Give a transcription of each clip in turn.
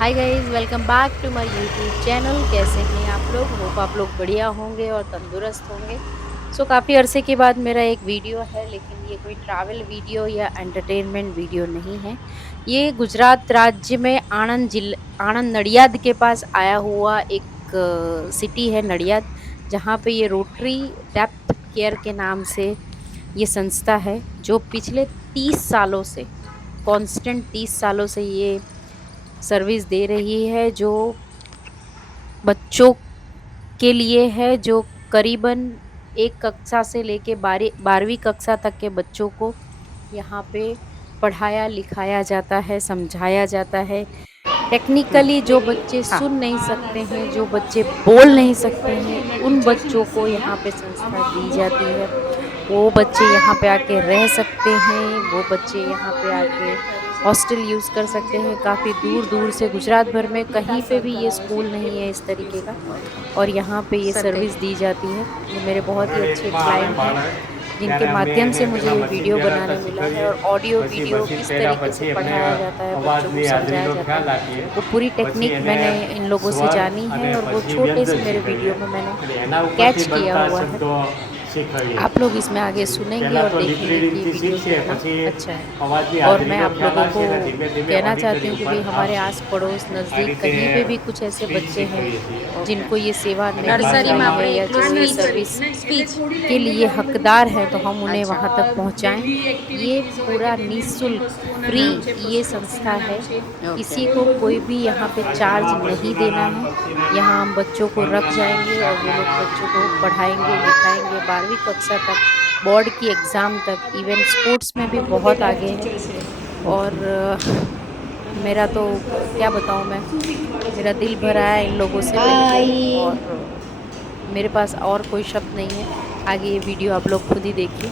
Hi guys, welcome back to my YouTube channel. कैसे हैं आप लोग? होप आप लोग बढ़िया होंगे और तंदुरुस्त होंगे। काफ़ी अरसे के बाद मेरा एक वीडियो है, लेकिन ये कोई ट्रैवल वीडियो या एंटरटेनमेंट वीडियो नहीं है। ये गुजरात राज्य में आणंद नडियाद के पास आया हुआ एक सिटी है नडियाद, जहाँ पे ये रोटरी डेप्थ केयर के नाम से ये संस्था है, जो पिछले 30 सालों से कांस्टेंट 30 सालों से ये सर्विस दे रही है, जो बच्चों के लिए है, जो करीबन एक कक्षा से लेके 12वीं कक्षा तक के बच्चों को यहाँ पे पढ़ाया लिखाया जाता है, समझाया जाता है। टेक्निकली जो बच्चे हाँ। सुन नहीं सकते हैं, जो बच्चे बोल नहीं सकते हैं, उन बच्चों को यहाँ पे संस्था दी जाती है। वो बच्चे यहाँ पे आके रह सकते हैं, वो बच्चे यहाँ पे आके हॉस्टल यूज़ कर सकते हैं। काफ़ी दूर-दूर से गुजरात भर में कहीं पे भी ये स्कूल नहीं है इस तरीके का, और यहाँ पे ये सत्य। सर्विस दी जाती है। ये मेरे बहुत ही अच्छे क्लाइंट हैं, जिनके माध्यम से मुझे ये वीडियो बनाने मिला है, और ऑडियो वीडियो किस तरीके से पढ़ाया जाता है, बच्चों को समझाया जाता है, वो पूरी टेक्निक मैंने इन लोगों से जानी है, और वो छोटे से मेरे वीडियो में मैंने कैच किया हुआ है। आप लोग इसमें आगे सुनेंगे और देखेंगे कि ये वीडियो कितना अच्छा है। और मैं आप लोगों को कहना चाहती हूँ कि भाई हमारे आस पड़ोस नज़दीक कहीं पे भी कुछ ऐसे बच्चे हैं जिनको ये सेवा नहीं मिल रही है, या जो ये सर्विस के लिए हकदार हैं, तो हम उन्हें अच्छा। वहाँ तक पहुँचाएं। ये पूरा निःशुल्क फ्री ये संस्था है। ओके। किसी को कोई भी यहाँ पे चार्ज नहीं देना है। यहाँ हम बच्चों को रख जाएंगे और वो लोग बच्चों को पढ़ाएंगे लिखाएंगे 12वीं कक्षा तक, बोर्ड की एग्ज़ाम तक, इवन स्पोर्ट्स में भी बहुत आगे है। और मेरा तो क्या बताऊँ मैं, मेरा दिल भरा है इन लोगों से मिलके, बाय। और मेरे पास और कोई शब्द नहीं है। आगे ये वीडियो आप लोग खुद ही देखिए।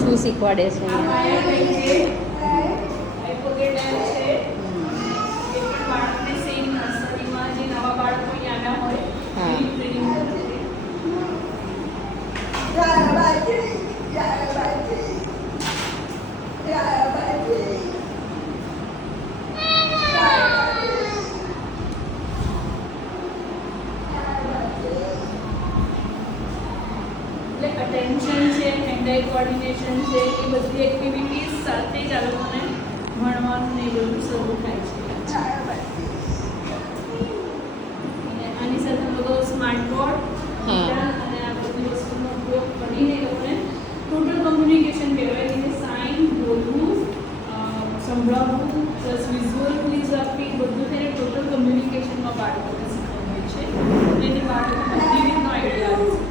શું શીખવાડે છે? અટેન્શન છે, હેન્ડ આઈ કોર્ડિનેશન છે, એ બધી એક્ટિવિટીઝ સાથે જ આ લોકોને ભણવાનું ને એ બધું શરૂ થાય છે. અને આની સાથે અમે લોકો સ્માર્ટ બોર્ડ અને આ બધી વસ્તુનો ઉપયોગ કરીને એ લોકોને ટોટલ કમ્યુનિકેશન કહેવાય, કે સાઇન બોલવું, સંભળાવવું પ્લસ વિઝ્યુઅલી જ આપવી, બધું થઈને ટોટલ કમ્યુનિકેશનમાં બાળકોને શીખવવું હોય છે. અને એની બાળકોને બધી રીતનો આઈડિયા આવે છે.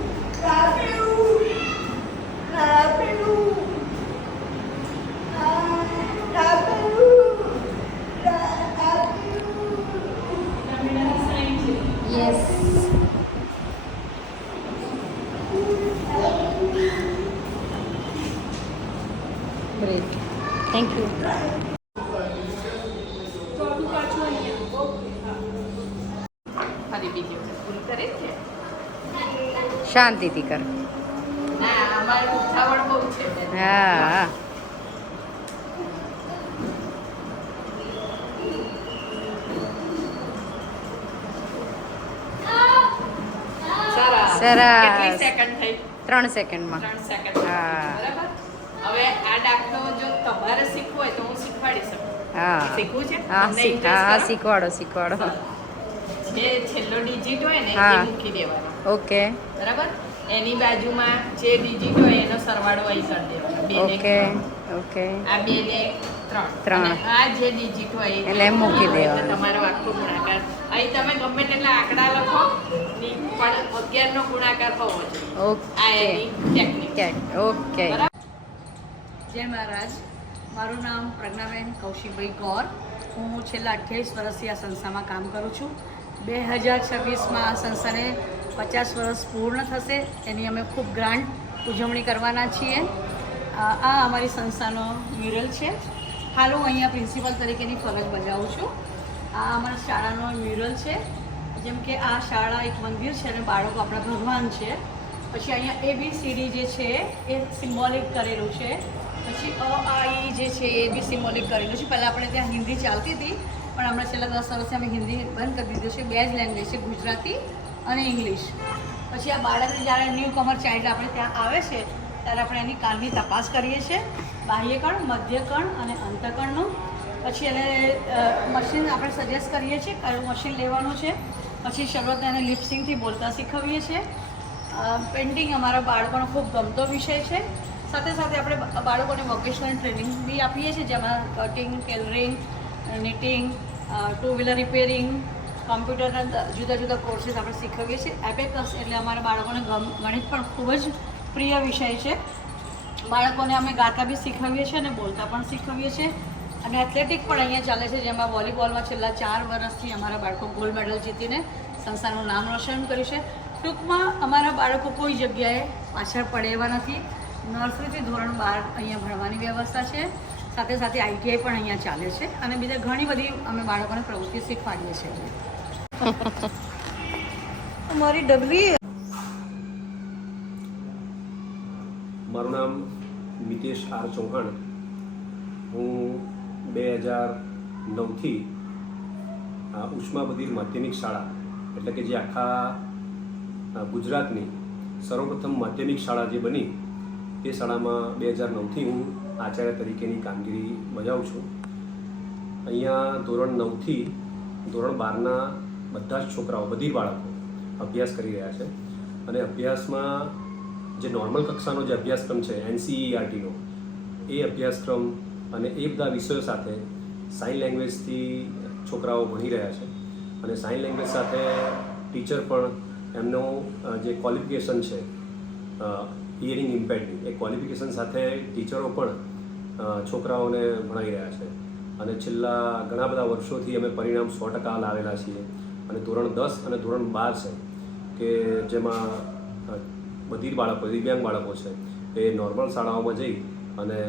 Yes. Great. Thank you. શાંતિથી કર. હા. સરસ. 3 સેકન્ડમાં. હા. હવે આ દાખલો જો તમારે શીખવો હોય તો હું શીખવાડી શકું. હા. શીખવું છે? હા તમને interest હા, ખરો? શીખવાડો. જે છેલ્લો ડિજિટ હોય ને હા. એ મૂકી દેવાનો, ઓકે. બરાબર? એની બાજુમાં જે ડિજિટ હોય એનો સરવાળો અહીં કરી દેવાનો. 2 ને ઓકે. 3. ઓકે. આ 2 ને 3. ત્રણ. અને આ જે ડિજિટ હોય એ એટલે એમ મૂકી એટલે દેવાનું. તમારો આખો ગુણાકાર અહીં તમે ગમે તેટલા આંકડા લખો પણ 11 નો ગુણાકાર હોવો જોઈએ. આ એની ટેકનિક. ઓકે. જય મહારાજ. મારું નામ પ્રજ્ઞાબેન કૌશિકભાઈ ગૌર. હું છેલ્લા 28 વર્ષથી આ સંસ્થામાં કામ કરું છું. 2026માં આ સંસ્થાને 50 વર્ષ પૂર્ણ થશે. એની અમે ખૂબ ગ્રાન્ડ ઉજવણી કરવાના છીએ. આ અમારી સંસ્થાનો મ્યુરલ છે. હાલ હું અહીંયા પ્રિન્સિપલ તરીકેની ફરજ બજાવું છું. આ અમારી શાળાનો મ્યુરલ છે. જેમ કે આ શાળા એક મંદિર છે અને બાળકો આપણા ભગવાન છે, પછી અહીંયા ABCD જે છે એ સિમ્બોલિક કરેલું છે. પછી અ આ ઈ જે છે એ બી સિમ્બોલિક કરેલું છે. પહેલાં આપણે ત્યાં હિન્દી ચાલતી હતી, પણ હમણાં છેલ્લા 10 વર્ષથી અમે હિન્દી બંધ કરી દીધું છે. 2 જ લેંગ્વેજ છે, ગુજરાતી અને ઇંગ્લિશ. પછી આ બાળકને જ્યારે ન્યૂ કમર ચાઇલ્ડ આપણે ત્યાં આવે છે ત્યારે આપણે એની કાનની તપાસ કરીએ છીએ, બાહ્યકણ, મધ્યકણ અને અંતકણનું. પછી એને મશીન આપણે સજેસ્ટ કરીએ છીએ કયું મશીન લેવાનું છે. પછી શરૂઆત એને લિપસિંગથી બોલતા શીખવીએ છીએ. પેઇન્ટિંગ અમારા બાળકોનો ખૂબ ગમતો વિષય છે. સાથે સાથે આપણે બાળકોને વોકેશનલ ટ્રેનિંગ બી આપીએ છીએ, જેમાં cutting, tailoring, knitting, two wheeler repairing, કોમ્પ્યુટરના જુદા જુદા કોર્સીસ આપણે શીખવીએ છીએ. એબેકસ એટલે અમારા બાળકોને ગણિત પણ ખૂબ જ પ્રિય વિષય છે. બાળકોને અમે ગાતા બી શીખવીએ છીએ અને બોલતા પણ શીખવીએ છીએ. અને એથ્લેટિક પણ અહીંયા ચાલે છે, જેમાં વોલીબોલમાં છેલ્લા 4 વર્ષથી અમારા બાળકો ગોલ્ડ મેડલ જીતીને સંસ્થાનું નામ રોશન કર્યું છે. ટૂંકમાં અમારા બાળકો કોઈ જગ્યાએ પાછળ પડે એવા નથી. નર્સરીથી ધોરણ 12 અહીંયા ભણવાની વ્યવસ્થા છે. સાથે સાથે ITI પણ અહીંયા ચાલે છે અને બીજા ઘણી બધી અમે બાળકોને પ્રવૃત્તિ શીખવાડીએ છીએ. મારી ડબલી. મારું નામ મિતેશ આર ચૌહાણ. હું 2009થી ઉષ્મા બધિર માધ્યમિક શાળા, એટલે કે જે આખા ગુજરાતની સર્વપ્રથમ માધ્યમિક શાળા જે બની તે શાળામાં 2009થી હું આચાર્ય તરીકેની કામગીરી બજાવું છું. અહીંયા ધોરણ 9થી ધોરણ 12ના બધા જ છોકરાઓ, બધી બાળકો અભ્યાસ કરી રહ્યા છે. અને અભ્યાસમાં જે નોર્મલ કક્ષાનો જે અભ્યાસક્રમ છે NCERTનો, એ અભ્યાસક્રમ અને એ બધા વિષયો સાથે સાઇન લેંગ્વેજથી છોકરાઓ ભણી રહ્યા છે. અને સાઇન લેંગ્વેજ સાથે ટીચર પણ એમનો જે ક્વોલિફિકેશન છે હિયરિંગ ઇમ્પેર્ડની, એ ક્વોલિફિકેશન સાથે ટીચરો પણ છોકરાઓને ભણાવી રહ્યા છે. અને છેલ્લા ઘણા બધા વર્ષોથી અમે પરિણામ 100% લાવેલા છીએ. અને ધોરણ 10 અને ધોરણ 12 છે કે જેમાં બધિર બાળકો, દિવ્યાંગ બાળકો છે, એ નોર્મલ શાળાઓમાં જઈ અને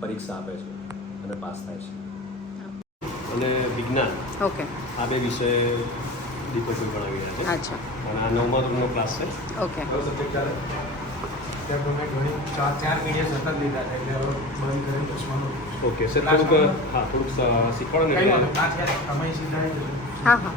પરીક્ષા આપે છે અને પાસ થાય છે. અને વિજ્ઞાન, ઓકે, આ બે વિષય દીપકભાઈ ભણાવી રહ્યા છે. અચ્છા, અને આ 9મા ધોરણનો ક્લાસ છે. ઓકે. કયો સબ્જેક્ટ ચાલે? ત્યાં તો મેં ઘણી ચાર મીડિયા સતત લીધા છે, એટલે હવે બંધ કરીને 10માનું. ઓકે સર, થોડુંક શીખવાડો ને. કઈ વાંધો ના, ત્યારે સમય સીધા હા હા.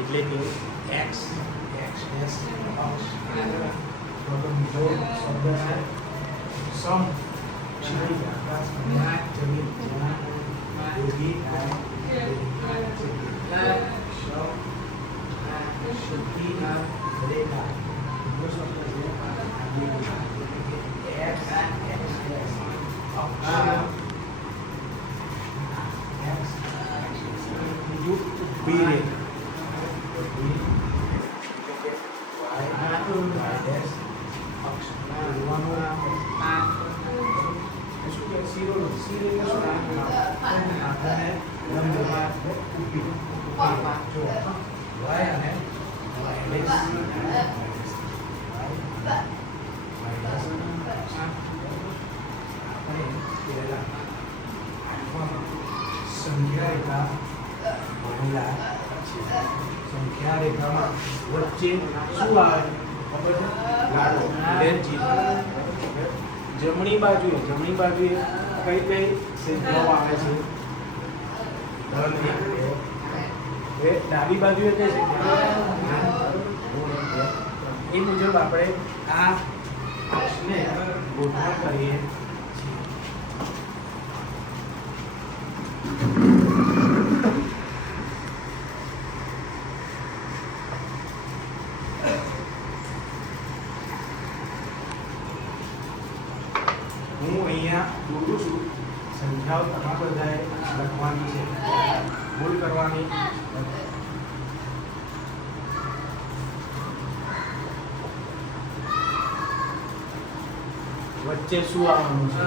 એટલે કે એક્સ એક્સ બીજો શબ્દ છે સમ. આકાશ, જમીન, યોગી, શુદ્ધિ, રેખા. બીજો શબ્દ છે એક્સ બીજું બી રેખા. સંખ્યા રેખા ભણેલા છે. સંખ્યા રેખામાં વચ્ચે શું આવે ખબર છે? ગાળો. જમણી બાજુએ કઈ કઈ સંખ્યાઓ આવે છે? ડાબી બાજુએ કઈ સંખ્યા? એ મુજબ આપણે આ અક્ષને ગોઠવણ કરીએ છીએ. હું અહીંયા દોરું છું. સંખ્યાઓ તમારા બધાએ લખવાની છે, ભૂલ કરવાની નથી. વચ્ચે શું આવવાનું છે?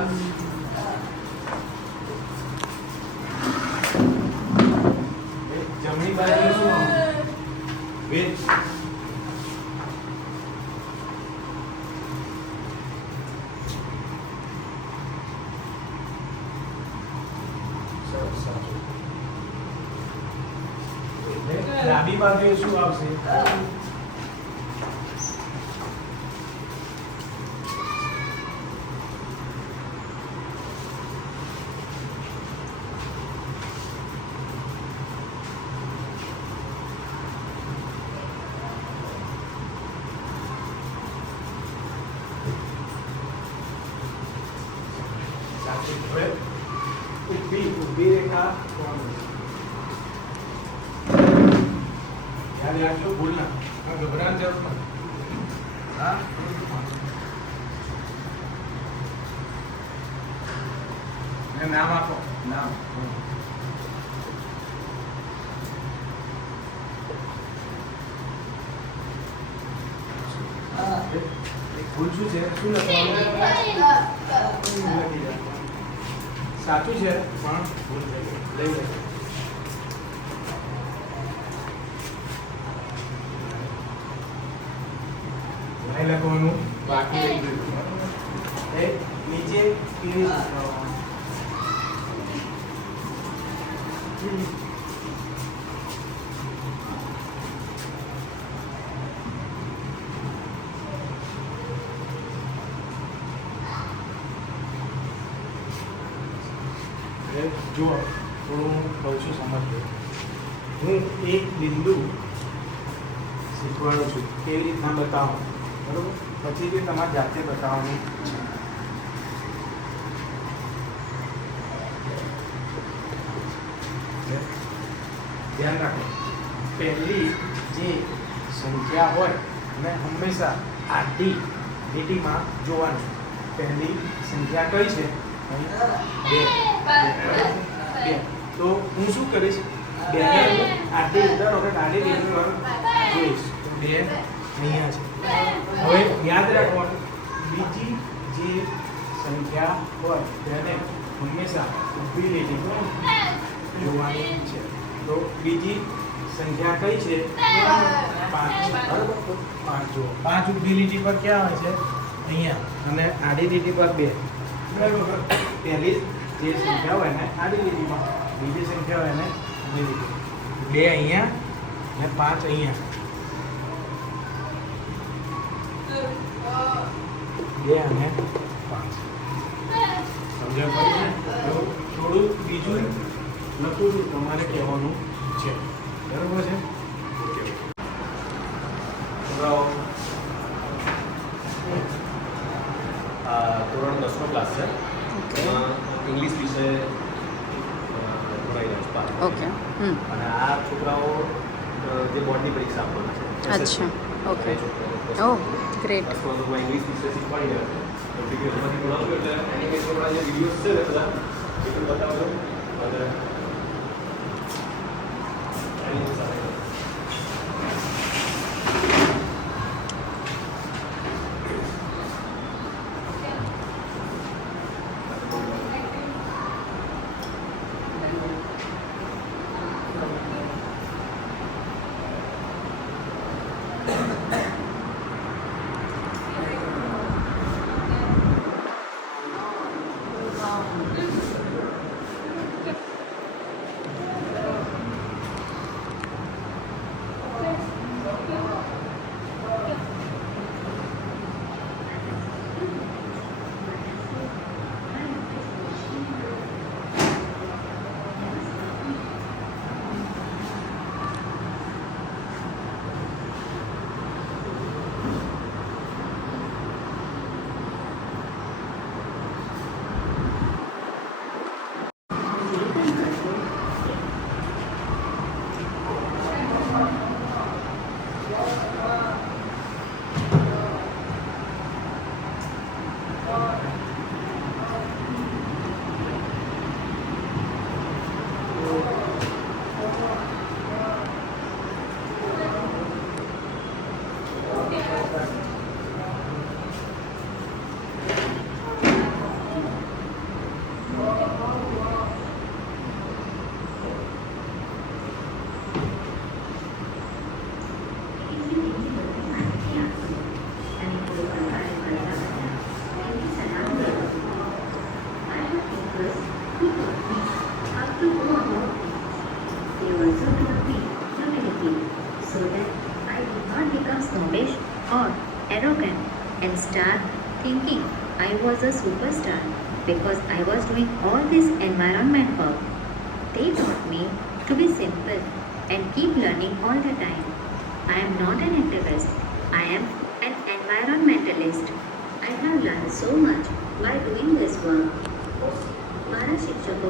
સાચું. એટલે ડાબી બાજુએ શું આવશે? સાચું. હવે ઊભી રેખા કોણ હશે? યાદ રાખજો, ભૂલ ના. હા, ગભરાવાની જરૂર નથી. હા, એને નામ આપો. નામ એક ભૂલ શું છે? શું લખવાનું? લખી જાય. સાચું છે પણ ભૂલ થઈ ગઈ. લઈ લે. નહીં લખવાનું, બાકી રહી ગયું. એ નીચે કેવી જુઓ, થોડું હું કહું છું, સમજજો. હું એક બિંદુ શીખવાડું છું કેવી રીતના બતાવો, બરોબર? પછી તે તમારે જાતે બતાવવાનું છે. ધ્યાન રાખો, પહેલી જે સંખ્યા હોય એને હંમેશા આડી લીટીમાં જોવાની. પહેલી સંખ્યા કઈ છે? અહીં બે. તો હું શું કરીશ? બે આડી ધારો કે આડી લીટી પર જોઈશ. તો બે અહીંયા છે. હવે યાદ રાખવાનું, બીજી જે સંખ્યા હોય તેને હંમેશા ઊભી લીટી પર જોવાની છે. તો બીજી સંખ્યા કઈ છે? 5 છે, બરાબર? તો 5 જુઓ. 5 ઊભી લીટી પર ક્યાં હોય છે? અહીંયા. અને આડી લીટી પર 2. બરાબર? પહેલી જે સંખ્યા હોય એને આડી લીટીમાં, બીજી સંખ્યા હોય એને ઊભી લીટી. 2 અહીંયા અને 5 અહીંયા. 2 અને 5. સમજણ પડી ને? તો થોડું બીજું લખું છું, તમારે કહેવાનું છે. બરાબર છે? ધોરણ 10નો ક્લાસ છે. એમાં ઇંગ્લિશ વિષય ભણાવી રહ્યો છું પાછળ. ઓકે. અને આ છોકરાઓ જે બોર્ડની પરીક્ષા આપવાના છે. અચ્છા. ઓકે. એ છોકરાઓ ઓહ, ગ્રેટ. દસમામાં ઇંગ્લિશ વિષય શીખવાડી રહ્યા છે. તો વિડીયોઝમાંથી ભણાવું એટલે એની કંઈ છોકરા જે વિડીયોઝ છે ને બધા એ પણ બતાવજો. અને એની સાથે was a superstar because I was doing all this environment work. They taught me to be simple and keep learning all the time. I am not an activist. I am an environmentalist. I have learned so much while doing this work. મારા શિક્ષકો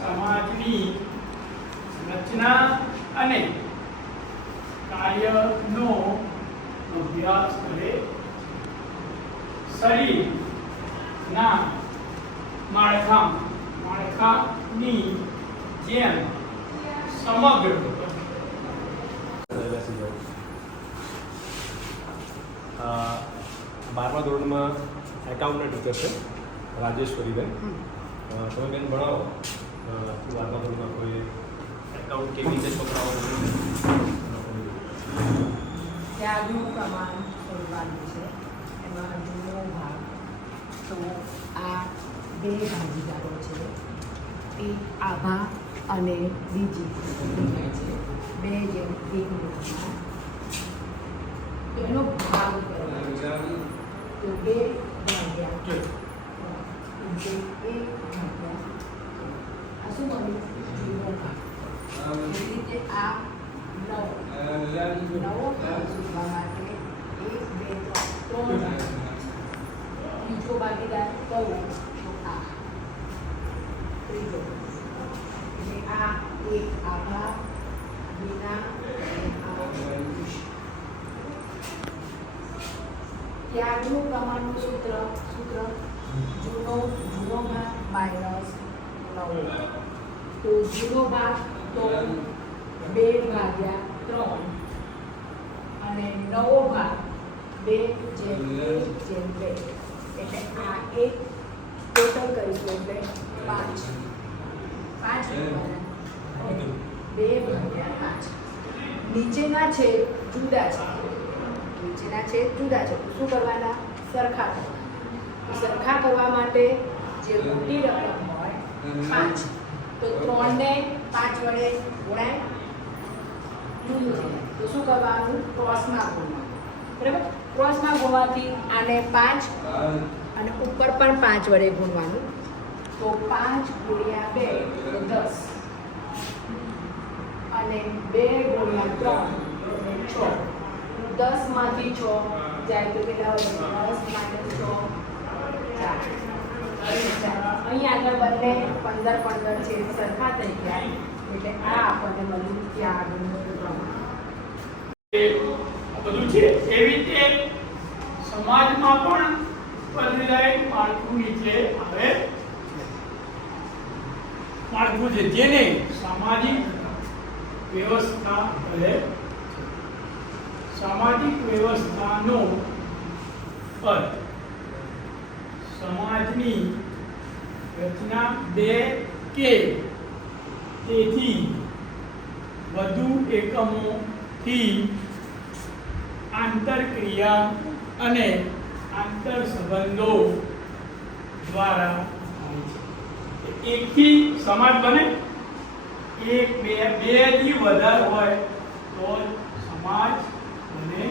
સમાજની રચના અને કાર્યનો અભ્યાસ કરે. શરીરના માળખાની જેમ સમગ્ર 12મા ધોરણમાં એકાઉન્ટના ટીચર છે રાજેશ્વરીબેન. તમે બેન ભણાવો 12મા ધોરણમાં કોઈ એકાઉન્ટ કેવી રીતે પકડાવવાનું? ત્યાગનું પ્રમાણ શોધવાનું છે. એમાં જૂનો ભાગ તો આ બે ભાગીદારો છે. એક આભા અને બીજી છે. બે જેમ એક ભાગમાં તો એનો ભાગ કરવાનો. તો બે ભાગ્યા એક ભાગ્યા આ શું મળ્યું? જૂનો ભાગ. એવી રીતે આ નવો ભાગ શોધવા માટે 1 2 3 બીજો ભાગીદાર કહું તો આ ત્રીજો એટલે આ એક આભા વિના ત્યાગનું પ્રમાણનું સૂત્ર જૂનો ભાગ માઇનસ નવો. તો જૂનો ભાગ તો 2 ભાગ્યા 3 અને નવો ભાગ 2/2 એટલે આ એક ટોટલ કરીશું એટલે 5 2/5. નીચેના છેદ જુદા છે. શું કરવાના? સરખા કરવાના. સરખા કરવા માટે જે મોટી રકમ હોય 5 તો 3 ને 5 વડે ગુણાય જુદું છે. તો શું કરવાનું? ક્રોસમાં ગુણવાનું. બરાબર? ક્રોસમાં ગુણવાથી આને 5 અને ઉપર પણ 5 વડે ગુણવાનું. તો 5 ગુણ્યા 2 એટલે 10 અને 2 ગુણ્યા 3 એટલે 6. 10 માંથી 6 જાય તો કેટલા વધે? 10 - 6 4. અહીં આગળ બંને 15 છે સરખા થઈ ગયા એટલે આ આપણને મળ્યું ત્યાગનું પ્રમાણ. બધું છે. એવી રીતે સમાજમાં પણ બદલાય માળખું નીચે આવે. માળખું છે જેને સામાજિક વ્યવસ્થા કહે. સામાજિક વ્યવસ્થાનો અર્થ સમાજની રચના 2 કે તેથી વધુ એકમોથી આંતરક્રિયા અને આંતર સંબંધો દ્વારા થાય છે. એકથી સમાજ બને. 1 2 2 થી વધારે હોય તો સમાજ બને